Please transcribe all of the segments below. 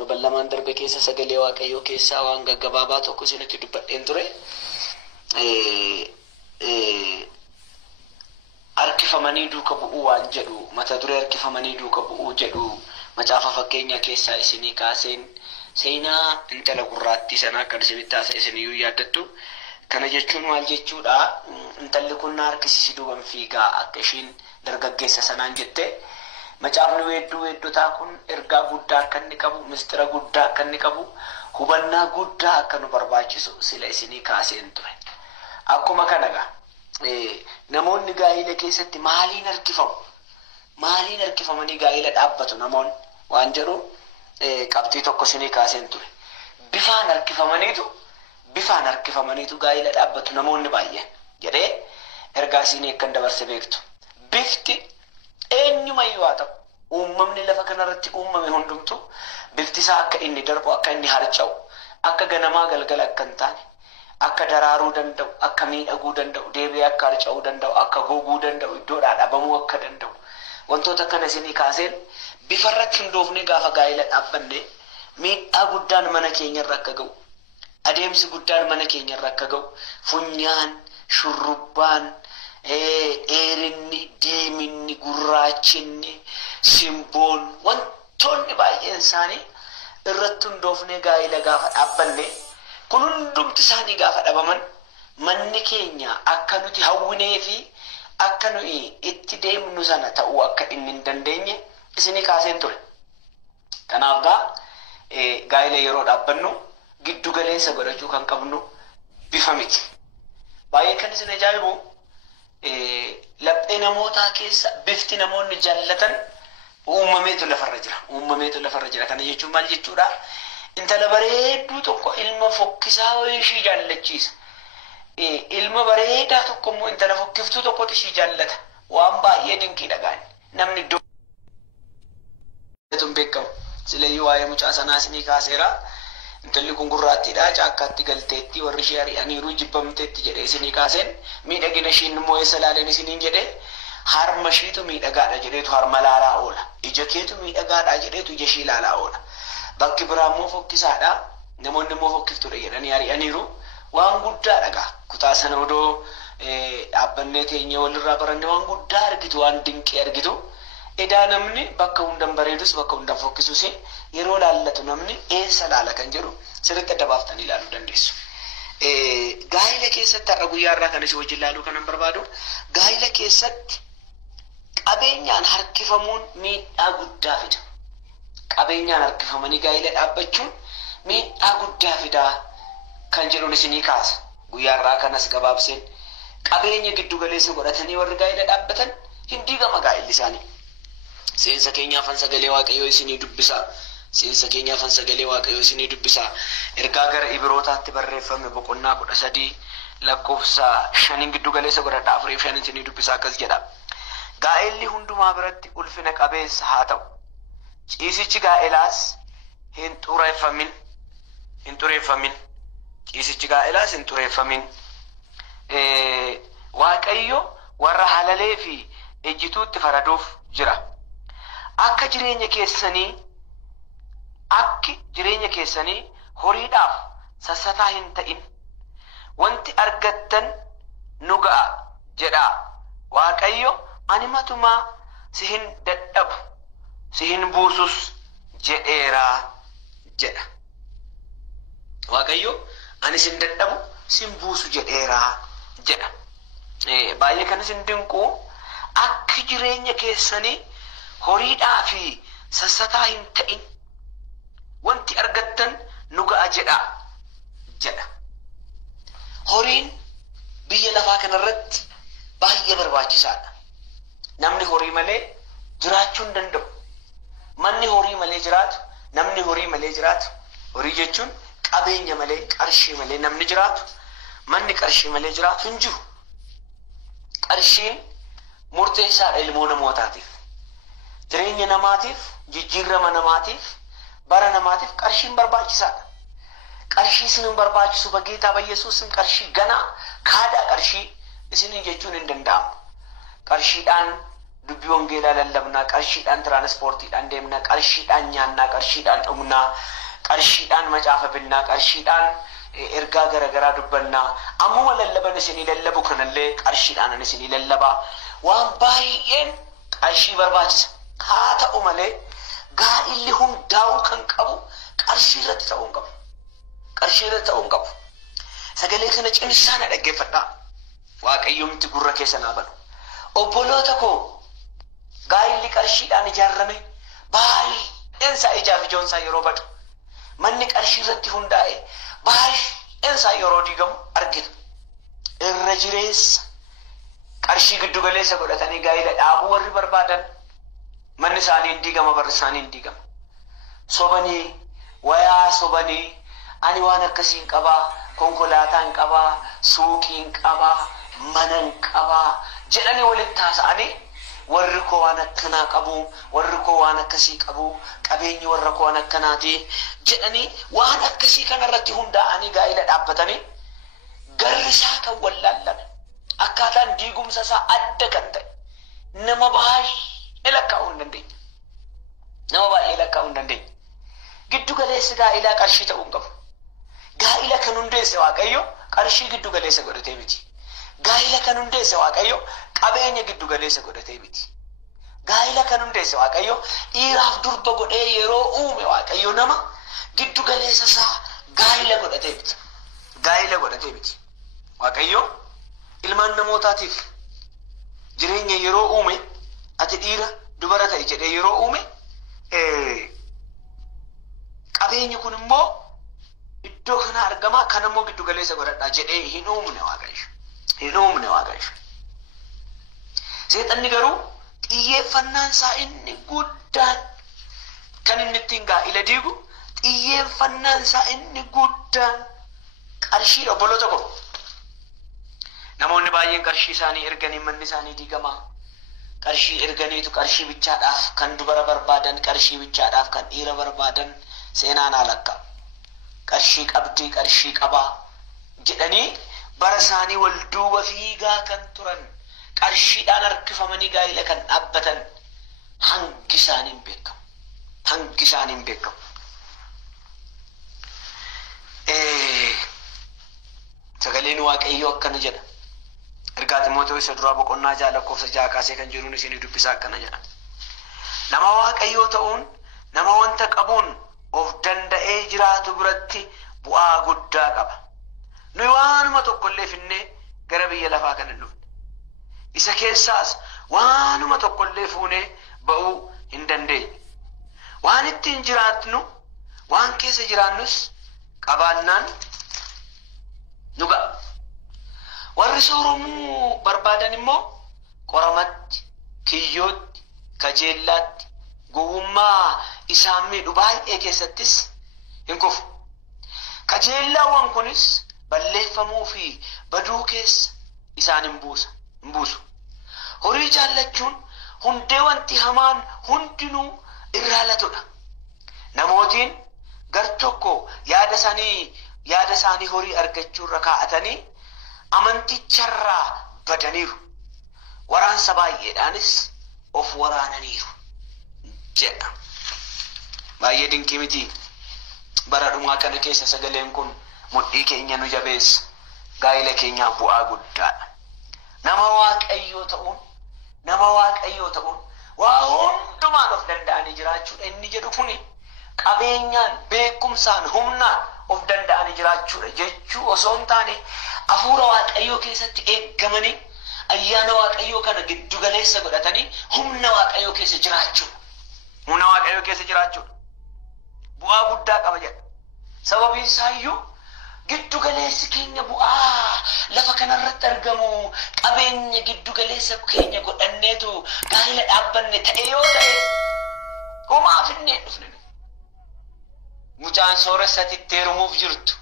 torban lamaan darbe keessa sagalee waaqayyoo keessaa waan gaggabaabaa tokko isinitti dubbadheen ture. Harkifamanii duuka bu'uu waan jedhu mata duree harkifamanii duuka bu'uu jedhu macaafa fakkeenya keessaa isinii kaaseen seenaa intala gurraattii sanaa kan isinitti haasa'e isiniyyuu yaaddattu. Kana jechuun maal jechuudha? Intalli kun na harkisiisi duuban fiigaa akka ishiin dargaggeessa sanaan jette. Macaafni weeddotaa kun ergaa guddaa akka inni qabu, mistira guddaa akka inni qabu, hubannaa guddaa akka nu barbaachisu sila isinii kaaseen ture. Akkuma kanaga namoonni gaa'ila keessatti maaliin harkifamu? Maaliin harkifamanii gaa'ila dhaabbatu namoonni waan jedhu qabxii tokko isinii kaaseen ture. Bifaan harkifamaniitu gaa'ila dhaabbatu namoonni baay'een jedhee ergaa isinii akkan dabarse beektu. Bifti eenyumayyuu haa ta'u uumamni lafa kanarratti uumame hundumtu bifti isaa akka inni darbu, akka inni harca'u, akka ganamaa galgala akka hin taane, akka daraaruu danda'u, akka miidhaguu danda'u, deebi'ee akka harca'uu danda'u, akka goguu danda'u, iddoodhaa dhabamuu akka danda'u. Wantoota kana isinii kaaseen bifarratti hundoofne gaafa gaa'ila dhaabbanne miidhaa guddaan mana keenyarra akka ga'u, adeemsi guddaan mana keenyarra akka ga'u, funyaan, shurrubbaan, dheerinni, diiminni, gurraachinni, simboon, wantoonni baay'een isaanii irratti hundoofne gaa'ila gaafa dhaabbanne kun hundumti isaanii gaafa dhabaman manni keenya akka nuti hawwinee fi akka nuyi itti deemnu sana ta'uu akka inni hin dandeenye isinii kaaseen ture. Kanaaf gaa'ila yeroo dhaabbannu giddu galeessa godhachuu kan qabnu bifa miti. Baay'ee kan isin ajaa'ibu laphee namootaa keessa bifti namoonni jaallatan uumameetu lafarra jira. Kana jechuun maal jechuudha? Intala bareedduu tokko ilma fokkisaa wayii ishii jaallachiisa. Ilma bareedaa tokko immoo intala fokkiftuu tokkotu ishii jaallata. Waan baay'ee dinqiidha gaani. Namni iddoo beekamu silayyuu waa'ee mucaa sanaa isinii kaaseera. Intalli kun gurraattiidha, caakkaatti galteetti, warri ishee ari'aniiru jibbamteetti jedhee isinii kaaseen miidhagina ishiin immoo eessa laaleen isiniin jedhee harma ishiitu miidhagaadha jedheetu harma laalaa oola. Ija keetu miidhagaadha jedheetu ija ishii laalaa oola. Bakki biraa immoo fokkisaadha. Namoonni immoo fokkiftuudha jedhanii ari'aniiru. Waan guddaadha gaa. Kutaa sana odoo dhaabbannee teenya walirraa baranne waan guddaa argitu, waan dinqii argitu. Edaa namni bakka hundan bareedus bakka hundan fokkisus yeroo laallatu namni eessa laala kan jedhu sirriitti adda baaftanii ilaaluu dandeessu. Gaa'ila keessatti har'a guyyaa irraa kan isin wajjin ilaaluu kanan barbaadu gaa'ila keessatti qabeenyaan harkifamuun miidhaa guddaa fida. Qabeenyaan harkifamanii gaa'ila dhaabbachuun miidhaa guddaa fidaa kan jedhuun isinii kaasa. Guyyaa irraa kanas gabaabseen qabeenya giddu galeessa godhatanii warri gaa'ila dhaabbatan hin diigama gaa'illi isaanii. Seensa keenyaafan sagalee waaqayyoo isinii dubbisaa. Ergaa gara Ibrootaatti barreeffame boqonnaa 13 lakkoofsa 5 giddu galeessa godhadhaa 4-5 isinii dubbisaa akkas jedha. Gaa'elli hundumaa biratti ulfina qabeessa haa ta'u. Ciisichi gaa'elaas hin xureeffamin. Waaqayyo warra halalee fi ejjituutti faraduuf jira. Akka jireenya keessanii horiidhaaf sassataa hin ta'in. Wanti argattan nu ga'a jedhaa. Waaqayyo ani matumaa si hin dadhabu, si hin buusus jedheeraa jedha. Waaqayyo ani si hin dadhabu, si hin buusu jedheeraa jedha. Baay'ee kan isin dinqu akka jireenya keessanii horiidhaa fi sassataa hin ta'in. Wanti argattan nu ga'a jedha. Horiin biyya lafaa kanarratti baay'ee barbaachisaadha. Namni horii malee jiraachuu hin danda'u. Manni horii malee jiraatu, namni horii malee jiraatu. Horii jechuun qabeenya malee, qarshii malee namni jiraatu. Manni qarshii malee jiraatu hin jiru. Qarshiin murteessaadha ilmoo namootaatiif. Jireenya namaatiif, jijjiirama namaatiif, bara namaatiif qarshiin barbaachisaadha. Qarshii isin barbaachisu bageetaa Yesuusin qarshii ganaa kaadaa qarshii isin jechuun hin danda'amu. Qarshiidhaan dubbii wangeelaa lallabnaa, qarshiidhaan tiraanspoortiidhaan deemnaa, qarshiidhaan nyaannaa, qarshiidhaan dhugnaa, qarshiidhaan macaafa binnaa, qarshiidhaan ergaa garagaraa dubbannaa. Ammuma lallaban isinii lallabu kanallee qarshiidhaan isinii lallabaa. Waan baay'een qarshii barbaachisa. Haa ta'u malee gaa'illi hundaa'uu kan qabu qarshii irratti ta'uu hin qabu. Qarshii irratti ta'uu hin qabu. Sagalee kana cimsaan dhaggeeffadhaa. Waaqayyoomti gurra keessa naa banu. Obboloota koo gaa'illi qarshiidhaan ijaarame baay'een isaa ijaaf ijoon isaa yeroo badu. Manni qarshii irratti hundaa'e baay'een isaa yeroo diigamu argina. Irra jireessa qarshii giddu galeessa godhatanii gaa'ila dhaabuu warri barbaadan manni isaanii hin diigama, barri isaanii hin diigama. Sobanii wayaa sobanii ani waan akkasiin qabaa, konkolaataan qabaa, suuqiin qabaa, manan qabaa jedhanii walitti haasa'anii warri koo waan akkanaa qabu, warri koo waan akkasii qabu, qabeenyi warra koo waan akkanaati jedhanii waan akkasii kanarratti hundaa'anii gaa'ila dhaabbatanii garri isaa kan wallaallame akkaataan diigumsa isaa adda kan ta'e nama baay'ee lakkaa'uu hin dandeenye. Nama baay'ee lakkaa'uu hin dandeenye. Giddu galeessi gaa'ilaa qarshii ta'uu hin qabu. Gaa'ila kan hundeesse Waaqayyo qarshii giddu galeessa godhatee miti. Gaa'ila kan hundeesse Waaqayyo qabeenya giddu galeessa godhatee miti. Gaa'ila kan hundeesse Waaqayyo dhiiraaf durba godhee yeroo uume Waaqayyo nama giddu galeessa isaa gaa'ila godhatee miti. Gaa'ila godhatee miti. Waaqayyo ilmaan namootaatiif jireenya yeroo uume ati dhiira dubara ta'i jedhee yeroo uume qabeenyi kun immoo iddoo kana argamaa kan immoo giddu galeessa godhadhaa jedhee hin uumne Waaqayyo. Hin uumne Waaqayyo. Seexanni garuu xiyyeeffannaan isaa inni guddaan kan inni ittiin gaa'ila diigu xiyyeeffannaan isaa inni guddaan qarshiidha. Obboloota koo namoonni baay'een qarshii isaanii erganii manni isaanii diigamaa. Qarshii erganiitu qarshii bichaadhaaf kan dubara barbaadan, qarshii bichaadhaaf kan dhiira barbaadan seenaan alakka. Qarshii qabdii, qarshii qabaa jedhanii bara isaanii wal duuba fiigaa kan turan, qarshiidhaan harkifamanii gaa'ila kan dhaabbatan hangi isaanii hin beekamu. Hangi isaanii hin beekamu. Sagaleen Waaqayyoo akkana jedha. Ergaa Xiimotewos isa duraa boqonnaa 6 lakkoofsa 6 kaasee kan jiruun isin dubbisaa akkana jedha. Nama Waaqayyoo ta'uun, nama wanta qabuun of danda'ee jiraatu biratti bu'aa guddaa qaba. Nuyi waanuma tokkollee finnee gara biyya lafaa kana hin dhufne. Isa keessaas waanuma tokkollee fuunee ba'uu hin dandeenye. Waan ittiin jiraatnu, waan keessa jiraannus qabaannaan nu ga'a. Warri sooromuu barbaadan immoo qoramatti, kiyyootti, kajeellaatti, gowwummaa isaan miidhu baay'ee keessattis hin kufu. Kajeellaawwan kunis balleeffamuu fi baduu keessa isaan hin buusu. Horii jaallachuun hundee wanti hamaan hundinuu irraa latudha. Namootiin gar tokko yaada isaanii horii argachuurra kaa'atanii amanticharraa badaniiru. Waraansa baay'eedhaanis of waraananiiru jedha. Baay'ee dinqii miti. Bara dhumaa kana keessa sagaleen kun mudhii keenya nu jabeessa. Gaa'ila keenyaaf bu'aa guddaadha. Nama Waaqayyoo ta'uun waa hundumaan of danda'anii jiraachuudha. Inni jedhu kuni qabeenyaan, beekumsaan, humnaan of danda'anii jiraachuudha jechuu osoo hin taane hafuura Waaqayyoo keessatti eeggamanii ayyaana Waaqayyoo kana giddu galeessa godhatanii humna Waaqayyoo keessa jiraachuudha. Humna Waaqayyoo keessa jiraachuudha. Bu'aa guddaa qaba jedha. Sababiin isaayyuu giddu galeessi keenya bu'aa lafa kanarratti argamu qabeenya giddu galeessa keenya godhanneetu gaa'ila dhaabbanne ta'e yoo ta'e homaa finnee dhufne. Mucaan sooressatti itti heerumuuf jirtu,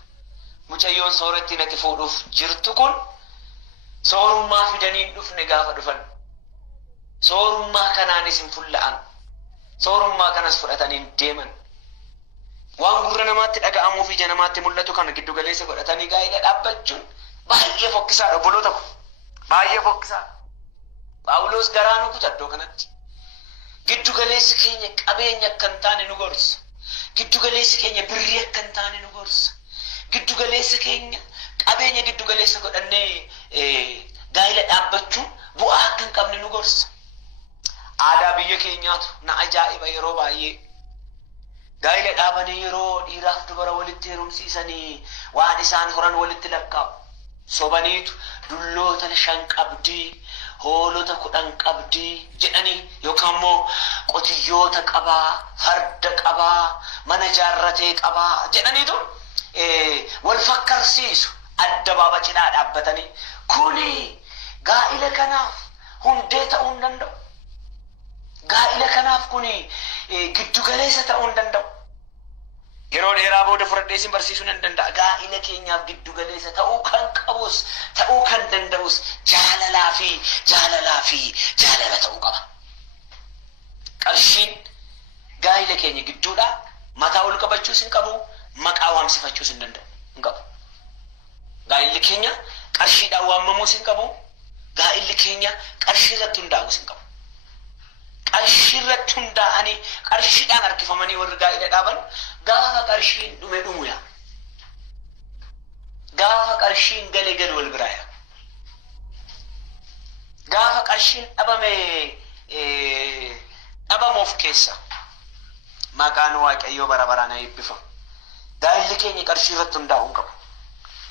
mucayyoon sooratti natti fuudhuuf jirtu kun soorummaa fidanii hin dhufne gaafa dhufan. Soorummaa kanaanis hin fulla'an. Soorummaa kanas fudhatanii hin deeman. Waan gurra namaatti dhaga'amuu fi ija namaatti mul'atu kana giddu galeessa godhatanii gaa'ila dhaabbachuun baay'ee fokkisaadha obboloota ko. Baay'ee fokkisaadha. Phaawulos garaanu kutadoo kanatti. Giddu galeessi keenya qabeenya akka hin taane nu gorsa. Giddu galeessi keenya birrii akka hin taane nu gorsa. Giddu galeessi keenya qabeenya giddu galeessa godhannee gaa'ila dhaabbachuun bu'aa akka hin qabne nu gorsa. Aadaa biyya keenyaatu na ajaa'iba yeroo baay'ee. Gaa'ila dhaabanii yeroo dhiiraaf dubara walitti heerumsiisanii waan isaan horan walitti lakkaa'u. Sobaniitu dulloota 5 qabdii, hoolota 10 qabdii jedhanii yookaan immoo qotiyyoota qabaa, farda qabaa, mana jaarratee qabaa jedhaniitu wal fakkarsiisu adda baaba cinaa dhaabbatanii. Kuni gaa'ila kanaaf hundee ta'uu hin danda'u. Gaa'ila kanaaf kuni giddu galeessa ta'uu hin danda'u. Yeroo dheeraa booda fudhadhee sin barsiisuu hin danda'a. Gaa'ila keenyaaf giddu galeessa ta'uu kan qabus ta'uu kan danda'us jaalalaa fi jaalala ta'uu qaba. Qarshiin gaa'ila keenya gidduudhaa mataa ol qabachuus hin qabu, maqaa waamsifachuus hin danda'u hin qabu. Gaa'illi keenya qarshiidhaan waamamuus hin qabu, gaa'illi keenya qarshii irratti hundaa'uus hin qabu. Qarshii irratti hundaa'anii qarshiidhaan harkifamanii warri gaa'ila dhaaban gaafa qarshiin dhume dhumu yaa. Gaafa qarshiin galee wal biraa yaa. Gaafa qarshiin dhabamuuf keessa maqaan Waaqayyoo bara baraan eebbifamu. Gaa'illi keenya qarshii irratti hundaa'uu hin qabu.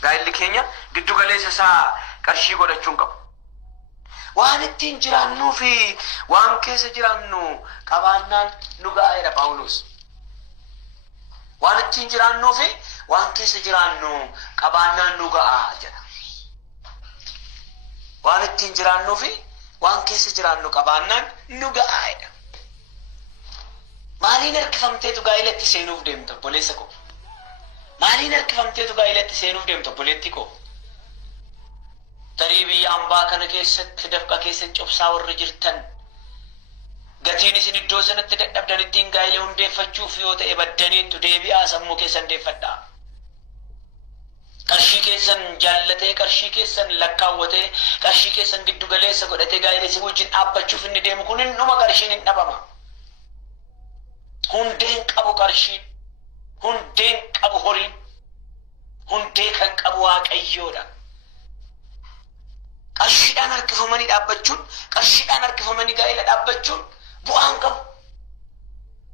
Gaa'illi keenya giddu galeessa isaa qarshii godhachuu hin qabu. Waan ittiin jiraannuu fi waan keessa jiraannu qabaannaan nu ga'eedha Phaawulos. Waan ittiin jiraannuu fi waan keessa jiraannu qabaannaan nu ga'a jedha. Waan ittiin jiraannuu fi waan keessa jiraannu qabaannaan nu ga'eedha. Maaliin harkifamteetu gaa'ilatti seenuuf deemta obboleessa koo? Maaliin harkifamteetu gaa'ilatti seenuuf deemta obboleettii koo? Tarii biyya hambaa kana keessatti dafqa keessa cobsaa warri jirtan gatiin isin iddoo sanatti dadhabdan ittiin gaa'ila hundeeffachuuf yoo ta'e baddaniittu deebi'aa sammuu keessan hundeeffadhaa. Qarshii keessan jaallatee, qarshii keessan lakkaawwatee, qarshii keessan giddu galeessa godhatee gaa'ila isin wajjin dhaabbachuuf inni deemu kun innuma qarshiin hin dhabama. Hundeen qabu qarshiin, hundeen qabu horiin, hundee kan qabu Waaqayyoodha. Qarshiidhaan harkifamanii dhaabbachuun, qarshiidhaan harkifamanii gaa'ila dhaabbachuun bu'aan qabu.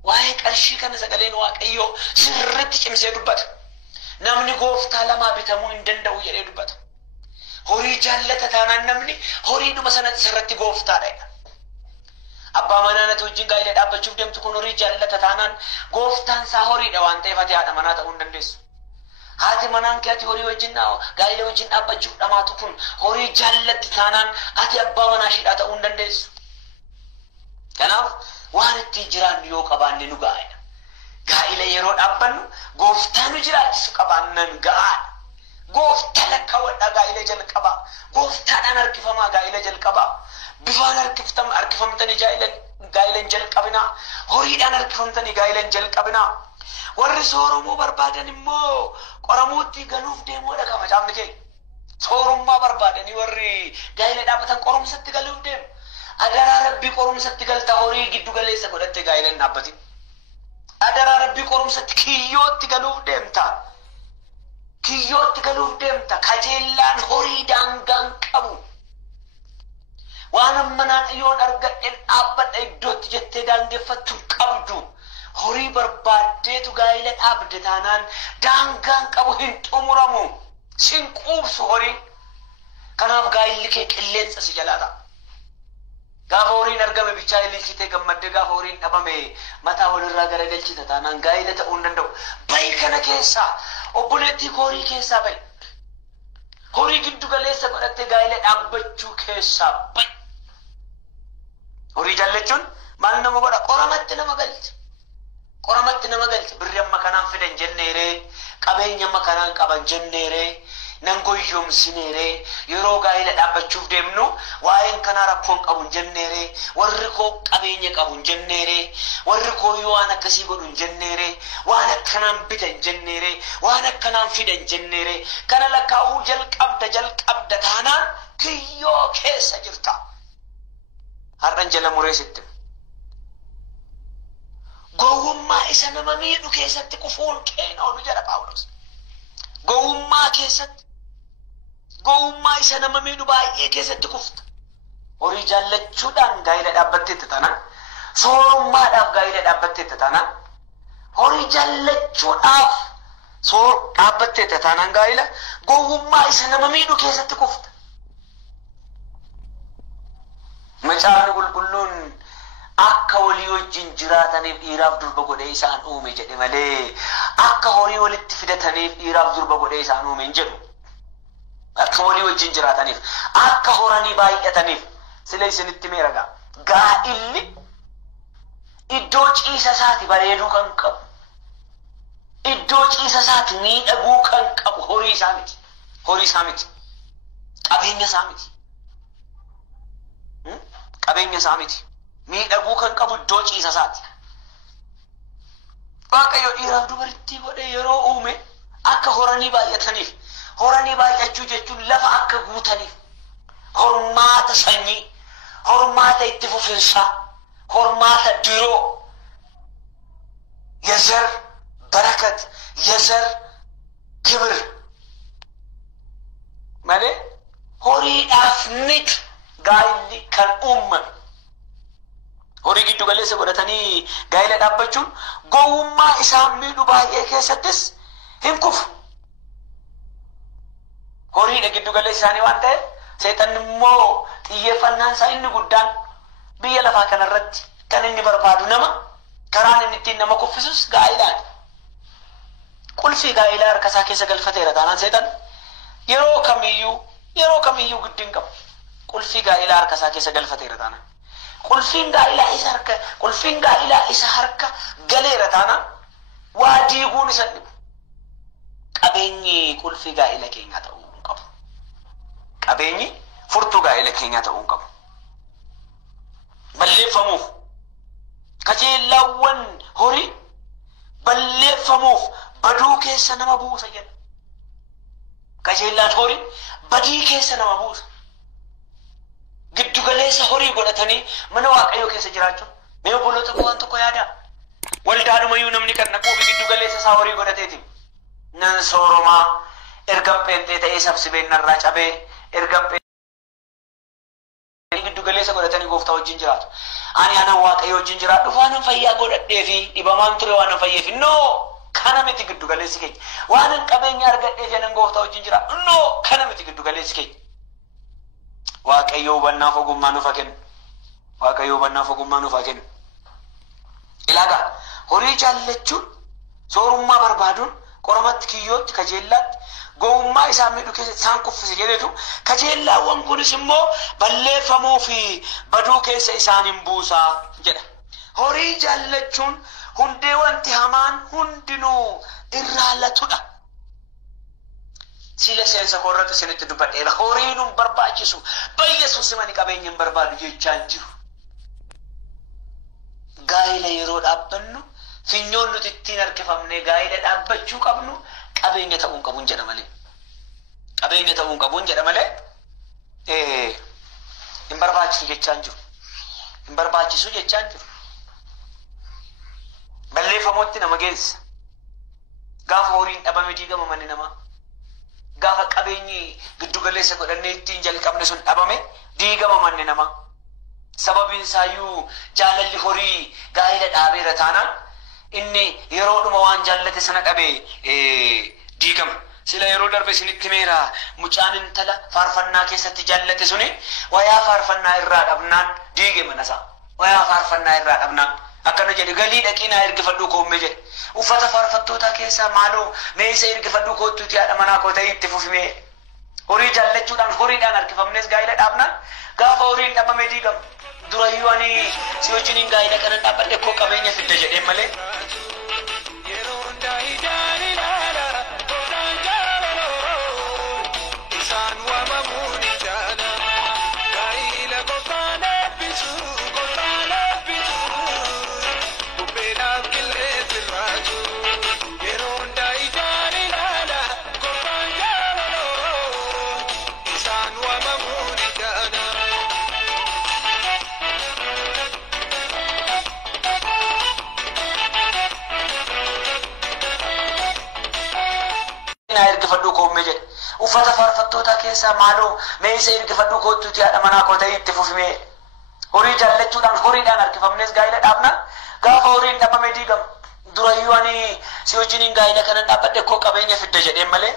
Waa'ee qarshii kana sagaleen Waaqayyoo sirriitti cimsee dubbata. Namni gooftaa lamaa bitamuu hin danda'u jedhee dubbata. Horii jaallata taanaan namni horiidhuma sanatti sirriitti gooftaadha. Abbaa manaa natti wajjin gaa'ila dhaabbachuuf deemtu kun horii jaallata taanaan gooftaan isaa horiidha waan ta'eef ati haadha manaa ta'uu hin dandeessu. Haati manaan kee ati horii wajjin gaa'ila wajjin dhaabbachuuf dhamaatu kun horii jaallatti taanaan ati abbaa manaa ishiidhaa ta'uu hin dandeessu. Kanaaf waan ittiin jiraannu yoo qabaanne nu gaa'edha. Gaa'ila yeroo dhaabbannu gooftaa nu jiraachisu qabaannan ga'aadha. Gooftaa lakkaawwadhaa gaa'ila jalqabaa. Gooftaadhaan harkifamaa gaa'ila jalqabaa. Bifaan harkifamtanii gaa'ilan jalqabinaa. Horiidhaan harkifamtanii gaa'ilan jalqabinaa. Warri sooromuu barbaadan immoo qoramuutti galuuf deemuudha qaba caamni kee. Soorummaa barbaadanii warri gaa'ila dhaabbatan qorumsatti galuuf deemu. Adaraa Rabbii qorumsatti galta horii giddu galeessa godhatte gaa'ila hin dhaabbatin. Adaraa Rabbii qorumsatti kiyyootti galuuf deemta. Kiyyootti galuuf deemta. Kajeellaan horii daangaan qabu. Waan ammanaan yoon argadheen dhaabbadha iddootti jettee daangeffattu qabdu. Horii barbaaddeetu gaa'ila dhaabde taanaan daangaan qabu hin xumuramu. Sin quubsu horii. Kanaaf gaa'illi kee qilleensa si jalaa ta'a. Gaafa horiin argame bichaa ililchitee gammaddee gaafa horiin dhabame mataa walirraa garagalchita taanaan gaa'ila ta'uu hin danda'u. Bayi kana keessaa obboleettii horii keessaa bayi. Horii giddu galeessa godhattee gaa'ila dhaabbachuu keessaa bayi. Horii jaallachuun maal nama godha? Qoramatti nama galcha. Qoramatti nama galcha. Birri amma kanaan fidan jenneeree, qabeenya amma kanaan qaban jenneeree, nan goyyoomsineeree, yeroo gaa'ila dhaabbachuuf deemnu waa'een kanaa rakkoon qabu jenneeree, warri koo qabeenya qabu jenneeree, warri koo yoo waan akkasii godhu jenneeree, waan akkanaan bitan jenneeree, waan akkanaan fidan jenneeree, kana lakkaa'uu jalqabda taanaan kiyyoo keessa jirta. har'an jala muree sitti. Gowwummaa isa nama miidhu keessatti kufuun keenoonu jedha Phaawulos. Gowwummaa keessatti, gowwummaa isa nama miidhu baay'ee keessatti kufta. Horii jaallachuudhaan gaa'ila dhaabbatteetti tana. Soorummaadhaaf gaa'ila dhaabbatteetti tana. Horii jaallachuudhaaf dhaabbatteetti taanaan gaa'ila gowwummaa isa nama miidhu keessatti kufta. Macaafni qulqulluun akka walii wajjin jiraataniif dhiiraaf durba godhee isaan uume jedhe malee akka horii walitti fidataniif dhiiraaf durba godhee isaan uume hin jedhu. Akka walii wajjin jiraataniif, akka horanii baay'ataniif sila isinitti meeragaa. Gaa'illi iddoo ciisa isaati bareeduu kan qabu, iddoo ciisa isaati miidhaguu kan qabu horii isaa miti. Horii isaa miti. Qabeenya isaa miti. Qabeenya isaa miti. Miidhaguu kan qabu iddoo ciisa isaati. Waaqayyo dhiiraaf dubartii godhee yeroo uume akka horanii baay'ataniif, horanii baay'achuu jechuun lafa akka guutaniif, hormaata sanyii, hormaata itti fufinsaa, hormaata diroo, የዘር በረከት የዘር ክብር ማለ ሆሪዳፍ ምት ጋይሊ ከን ኡመን ሆሪ ጊዱ ገለሰ ወደተኒ ጋይለ ዳበቹን ጎውማ ኢሳም ሚዱ ባየ ከሰደስ ህንኩፍ ሆሪ ለጊዱ ገለሰ ሳኒ ዋንተ ሰይጣንሞ ጥየፈናን ሳይን ጉዳን በየለፋ ከነረት ከነኝ በርባዱ ነማ ከራን እንትን ነማ ኩፍሱስ ጋይላን ቁልፊ ጋይላ አርከሳ ከሰ ገልፈተ ይረዳናን ሰይጣን የሮ ከሚዩ ግድንቀም ቁልፊ ጋይላ አርከሳ ከሰ ገልፈተ ይረዳናን ቁልፊን ጋይላ ኢሳርከ ቁልፊን ጋይላ ኢሳርከ ገለ ይረዳና ዋዲጉን ይሰጥ ቀበኝ ቁልፊ ጋይላ ከኛ ተውንቀም ቀበኝ ፉርቱ ጋይላ ከኛ ተውንቀም በለፈሙፍ ከጀላወን ሆሪ በለፈሙፍ በዱ ከሰ ነማ ቡሰ ጀ ከጀላን ሆሪ በዲ ከሰ ነማ ቡሰ ግዱ ገለሰ ሆሪ ጎደተኒ ምን ዋቀዮ ከሰ ጅራቸው ነው ቦሎተ ቆንተ ቆያዳ ወልዳኑ መዩ ነምኒ ከነቆ ግዱ ገለሰ ሳወሪ ጎደቴቲ ነን ሶሮማ ኤርገም ጴንጤ ተይሰብስቤ ነራጫቤ ኤርገም ግዱ ገለሰ ጎደተኒ ጎፍታው ጅንጅራቱ አኒ አና ዋቀዮ ጅንጅራ ዱፋን ፈያ ጎደዴፊ ኢበማን ትሮ ዋን ፈየፊ ኖ ከነምቲ ግዱ ገለሰ ከኝ ዋንን ቀበኛ አርገዴ ጀነን ጎፍታው ጅንጅራ ኖ ከነምቲ ግዱ ገለሰ ከኝ ዋቀዮ በናፎ ጉማኑ ፈከን ዋቀዮ በናፎ ጉማኑ ፈከን ኢላጋ ሆሪ ጃለቹ ሶሩማ በርባዱን ቆረመት ኪዮት ከጀላት ጎውማ ኢሳሚዱ ከሳን ኩፍስ ጀለቱ ከጀላ ወንኩንስሞ በለፈሙፊ በዱ ከሰ ኢሳኒን ቡሳ ጀዳ ሆሪ ጃለቹን ሁንዴ ወንቲ ሃማን ሁንድኑ ኢራለቱዳ ሲለ ሴንሰ ኮረተ ሲነጥ ዱበዴ ሆሪኑን በርባጭሱ በኢየሱስ ማን ቀበኝን በርባዱ ጀቻንጁ ጋይለ ይሮድ አበኑ ፊኞኑ ትቲን አርከፈምኔ ጋይለ ዳበቹ ቀብኑ ቀበኘ ተውን ቀቡን ጀደመለ ቀበኘ ተውን ቀቡን ጀደመለ እንበርባጭሱ ጀቻንጁ እንበርባጭሱ ጀቻንጁ በለፈሞት ነመገዝ ጋፍ ሆሪን አበመ ዲገመ ማን ነማ ጋፋ ቀበኝ ግዱ ገለሰ ጎደኔ ቲን ጀልቀምነ ሱን አበመ ዲገመ ማን ነማ ሰበብን ሳዩ ጃለሊ ሆሪ ጋይለ ዳቤ ረታና ኢኒ የሮዱማ ዋን ጃለተ ሰነቀበ ዲገም ሲላ የሮ ደርበ ሲንክሜራ ሙጫንን ተላ ፋርፈና ከሰት ጃለተ ሱኒ ወያ ፋርፈና ይራ ዳብናን ዲገ መነሳ ወያ ፋርፈና ይራ ዳብናን አከነ ጀዲ ገሊ ደቂና ይርግፈዱ ኮመጀ ኡፈተ ፋርፈቶታ ከሳ ማሎ ሜሰ ይርግፈዱ ኮቱት ያደመና ኮታይ ትፉፍሜ ሆሪ ጃለቹዳን ሆሪ ዳን አርክፈምነስ ጋይለ ዳብናን ጋፋ ሆሪ ዳበመ ዲገም ዱራዩዋኒ ሲዮጂኒን ጋይለ ከነ ዳበደ ኮ ቀበኘ ፍደ ጀደ መለ na ergifadhu koomme jedhe uffata faarfattootaa keessaa maaloo mee isa ergifadhu koottuuti haadha manaa koo ta'e itti fufime horii jaallachuudhaan horiidhaan harkifamnes gaa'ila dhaabna gaafa horiin dhabame diigama durayyuu ani si wajjiniin gaa'ila kanan dhaabbadhe koo qabeenya fidda jedheen malee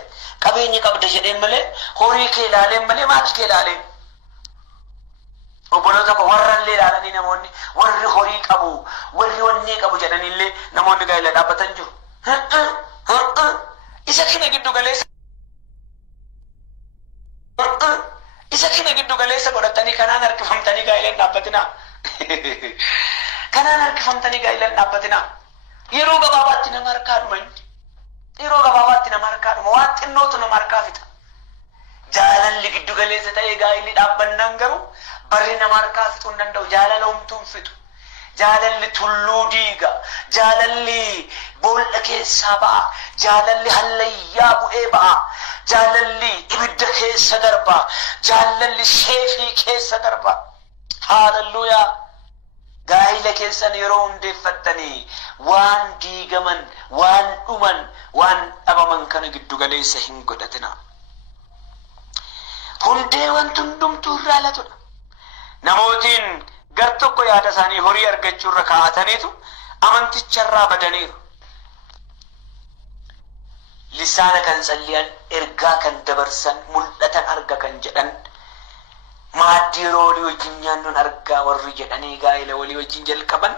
qabeenya qabda jedheen malee horii kee ilaaleen malee maal kee ilaaleen obboloota koo warrallee ilaalanii namoonni warri horii qabu warri wannee qabu jedhanillee namoonni gaa'ila dhaabbatan jiru isa kana giddu galeessa godhatanii kanaan harkifamtanii gaa'ila dhaabbatina kanaan harkifamtanii gaa'ila dhaabbatina yeroo gabaabaatti nama harkaa dhuma yeroo gabaabaatti nama harkaa dhuma waan xinnootu nama harkaa fixa jaalalli giddu galeessa ta'ee gaa'illi dhaabbannaan garuu barri nama harkaa fixuu hin danda'u jaalala humtuun fixu jaalalli tulluu diiga jaalalli boolla keessaa ba'a jaalalli hallayyaa bu'ee ba'a jaalalli ibidda keessa darba jaalalli seefii keessa darba haalelluuyaa gaa'ila keessan yeroo hundeeffattanii waan diigaman waan dhuman waan dhabaman kana giddu galeessa hin godhatina hundee wanti hundumtuu irraa latudha namootiin gar tokko yaada isaanii horii argachuurra kaa'ataniitu amanticharraa badaniiru lisaana kan salliyan ergaa kan dabarsan mul'atan arga kan jedhan maaddii yeroo walii wajjin nyaannoon argaa warri jedhanii gaa'ila walii wajjin jalqaban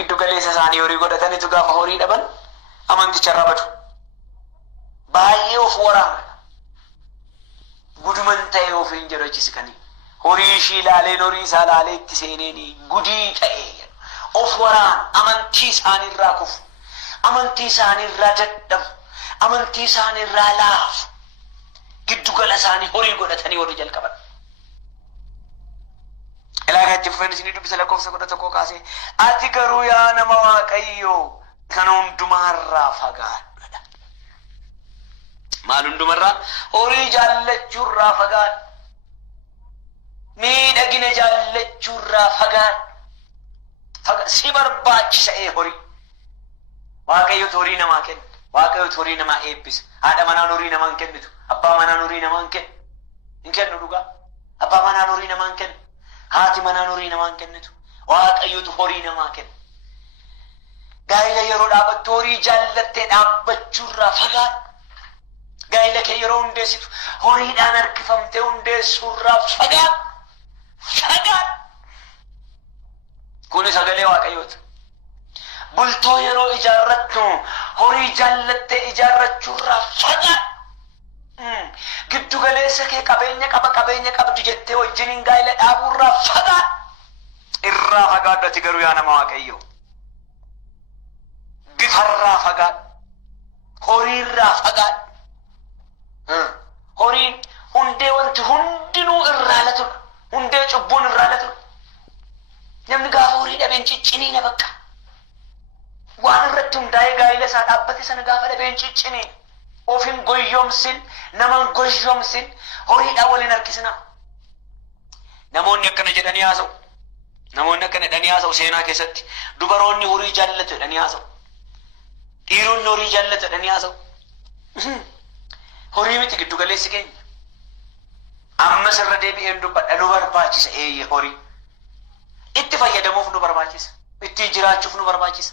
giddu galeessa isaanii horii godhataniitu gaafa horii dhaban amanticharraa badu baay'ee of waraana guduman ta'ee ofiin jedhachisikanii horii ishii ilaaleen horii isaa ilaalee itti seeneeni gudii ta'ee of waraan amantii isaaniirraa kufu amantii isaaniirraa dadhabu amantii isaaniirraa laafu giddu gala isaanii horii godhatanii walii jalqaban ilaaha itti fufeen isinii dubbisa lakkoofsa 11 kaasee ati garuu yaa nama waaqayyoo kan hundumaarraa fagaadhu maal hundumarraa horii jaallachuurraa fagaadhu miidhagina jaallachuurraa fagaadhu si barbaachisa horii waaqayyotu horii namaa kenna waaqayyotu horii namaa eebbisa haadha manaan horii namaan kennitu abbaa manaan horii namaan hin kennu dhugaa abbaa manaan horii namaan kennu haati manaan horii namaan kennitu waaqayyotu horii namaa kenna gaa'ila yeroo dhaabbattu horii jaallattee dhaabbachuurraa fagaadhu gaa'ila kee yeroo hundeessitu horiidhaan harkifamtee hundeessuurraa fagaadhu kuni sagalee waaqayyooti bultoo yeroo ijaarrattu horii jaallattee ijaarrachuurraa fagaadhu giddu galeessa kee qabeenya qabdi jettee wajjiniin gaa'ila dhaabuurraa fagaadhu irraa fagaadhu ati garuu yaa nama waaqayyoo bifarraa fagaadhu horiirraa fagaadhu horiin hundee wanti hundinuu irraa latudha hundee cubbuun irraa latudha namni gaafa horii dhabeen cicciniina bakka waan irratti hundaa'ee gaa'ila isaa dhaabbate sana gaafa dhabeen cicciniina ofin goyyomsin naman goyyomsin horiidhaan waliin harkisina namoonni akkana jedhanii haasa'u namoonni akkana jedhanii haasa'u seenaa keessatti dubaroonni horii jaallatu jedhanii haasa'u dhiironni horii jaallatu jedhanii haasa'u horii miti giddu galeessi keenya ammas irra deebi'een dubbadha nu barbaachisa horii itti fayyadamuuf nu barbaachisa ittiin jiraachuuf nu barbaachisa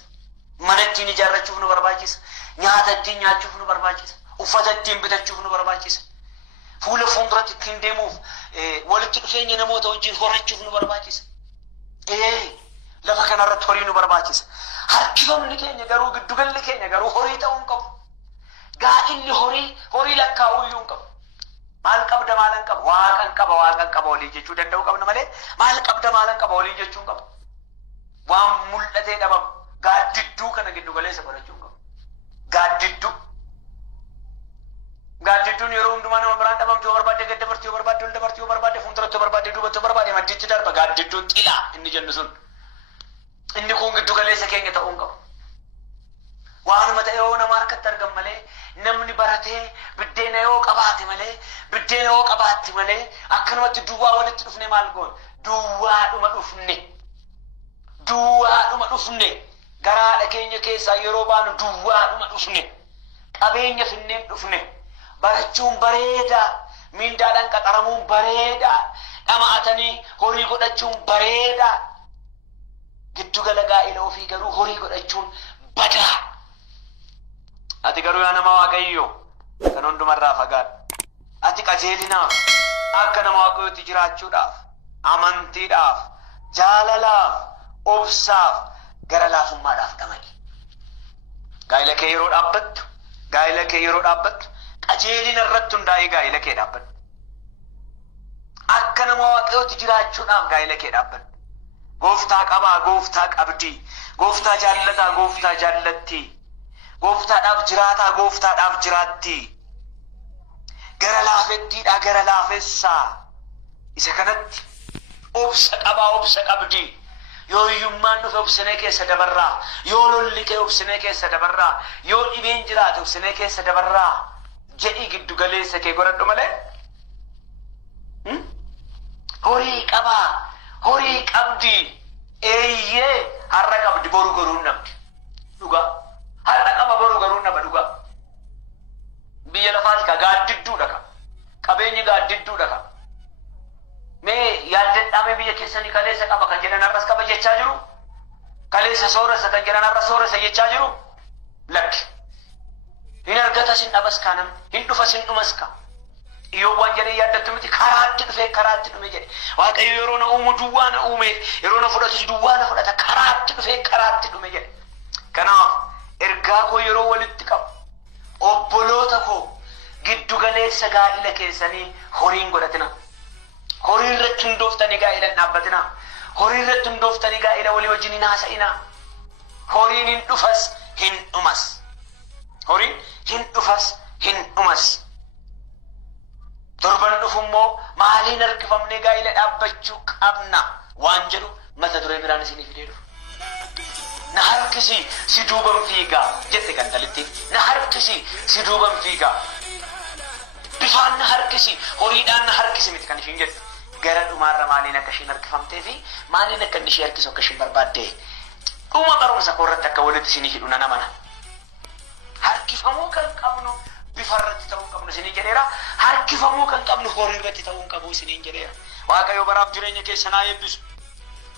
mana ittiin ijaarrachuuf nu barbaachisa nyaata ittiin nyaachuuf nu barbaachisa uffata ittiin bitachuuf nu barbaachisa fuula fuulduratti ittiin deemuuf walitti dhufeenya namoota wajjin horachuuf nu barbaachisa lafa kanarratti horii nu barbaachisa harkifamni keenya garuu giddugalli keenya garuu horii ta'uu hin qabu gaa'illi horii lakkaa'uu iyyuu hin qabu maal qabda maalan qaba waaqan qaba walii jechuu danda'uu qabna malee maal qabda maalan qaba walii jechuu hin qabu waan mul'atee dhabamu gaaddidduu kana giddu galeessa godhachuu hin qabu gaaddidduun yeroo hundumaa nama biraan dhabamtu yoo barbaadde gad dabartii yoo barbaadde ol dabartii yoo barbaadde fuulduratti yoo barbaadde duubatti yoo barbaadde maddiitti darba gaaddidduun xilaa inni jennu sun inni kun giddu galeessa keenya ta'uu hin qabu waanuma ta'e yoo nama harkatti argan malee namni baratee biddeena yoo qabaate malee akkanumatti duwwaa walitti dhufne maal goon duwwaadhuma dhufne garaadha keenya keessaa yeroo baanu duwwaadhuma dhufne qabeenya finneen dhufne barachuun bareeda mindaadhaan qaxaramuun bareeda dhama'atanii horii godhachuun bareeda giddugala gaa'ela ofii garuu horii godhachuun badaa. Ati garuu yaa nama Waaqayyo kan hundumarraa fagaadhu. Ati qajeelinaaf akka nama Waaqayyootti jiraachuudhaaf amantiidhaaf jaalalaaf obsaaf gara laafummaadhaaf dhama'e. Gaa'ela kee yeroo dhaabbattu qajeelina irratti hundaa'ee gaa'ela kee dhaabbadhu. Akka nama Waaqayyootti jiraachuudhaaf gaa'ela kee dhaabbadhu. Gooftaa qabaa, gooftaa qabdii, gooftaa jaallataa, gooftaa jaallattii, gooftaadhaaf jiraataa, gooftaadhaaf jiraattii. Gara laafettiidhaa gara laafessaa. Isa kanatti obsa qabaa, obsa qabdii. Yoo hiyyummaan dhufe obsinee keessa dabarraa, yoo lolli kee obsinee keessa dabarraa, yoo dhibeen jiraate obsinee keessa dabarraa jedhii giddu galeessa kee godhadhu malee. Horii qabaa, horii qabdii. Eeyyee har'a qabdi boru garuu nabdi. Dhugaa. Har'a qaba boru garuu naba dhugaa. Biyya lafaati ka gaaddidduudha ka. Qabeenyi gaaddidduudha ka. Mee yaaddadhaame biyya keessanii kaleessa qaba kan jedhan har'as qaba jechaa jiru. Kaleessa sooressa kan jedhan har'as sooressa jechaa jiru. Lakki. Hin argatas hin dhabas kaanam. Hin dhufas hin dhumas ka. Yoo waan jedhee yaaddatu miti karaatti dhufee karaatti dhume jedhe. Waaqayyo yeroo na uumu duwwaa na uume, yeroo na fudhatus duwwaa na fudhata karaatti dhufee karaatti dhume jedhe. Kanaaf ergaa koo yeroo walitti qabu obboloota koo giddu galeessa gaa'ila keessanii horiin godhatina. Horii irratti hundooftanii gaa'ila dhaabbatina. Horii irratti hundooftanii gaa'ila walii wajjin hin haasa'ina. Horiin hin dhufas hin dhumas. Horiin hin dhufas hin dhumas. Torban dhufummoo maaliin harkifamnee gaa'ila dhaabbachuu qabna waan jedhu mata duree biraan isinii fidee dhufu. Na harkisi si duuban fiigaa jette kan dalittiin. Na harkisi si duuban fiigaa. Bifaan na harkisi horiidhaan na harkisi miti kan ishiin jettu. Gara dhumaarra maaliin akka ishiin harkifamtee fi maaliin akka inni ishee harkisu akka ishiin barbaadde dhuma barumsa koorratti akka walitti isinii hidhu nan amana. Harkifamuu kan qabnu bifarratti ta'uu qabnu isinii jedheera. Harkifamuu kan qabnu horii irratti ta'uu qabu isinii jedheera. Waaqayyo baraaf jireenya keessa naa eebbisu.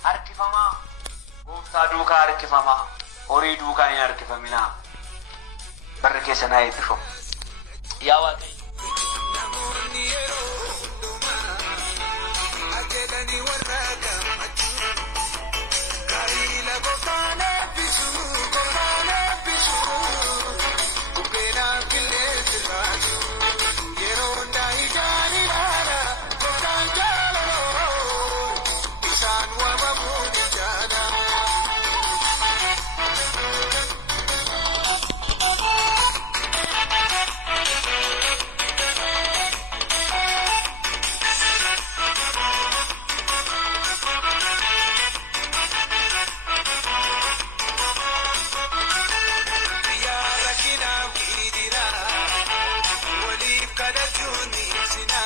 Harkifamaa gooftaa duukaa harkifamaa horii duukaa hin harkifaminaa. Barri keessa naa eebbifamu. Yaa Waaqayyo. Kadachuni sina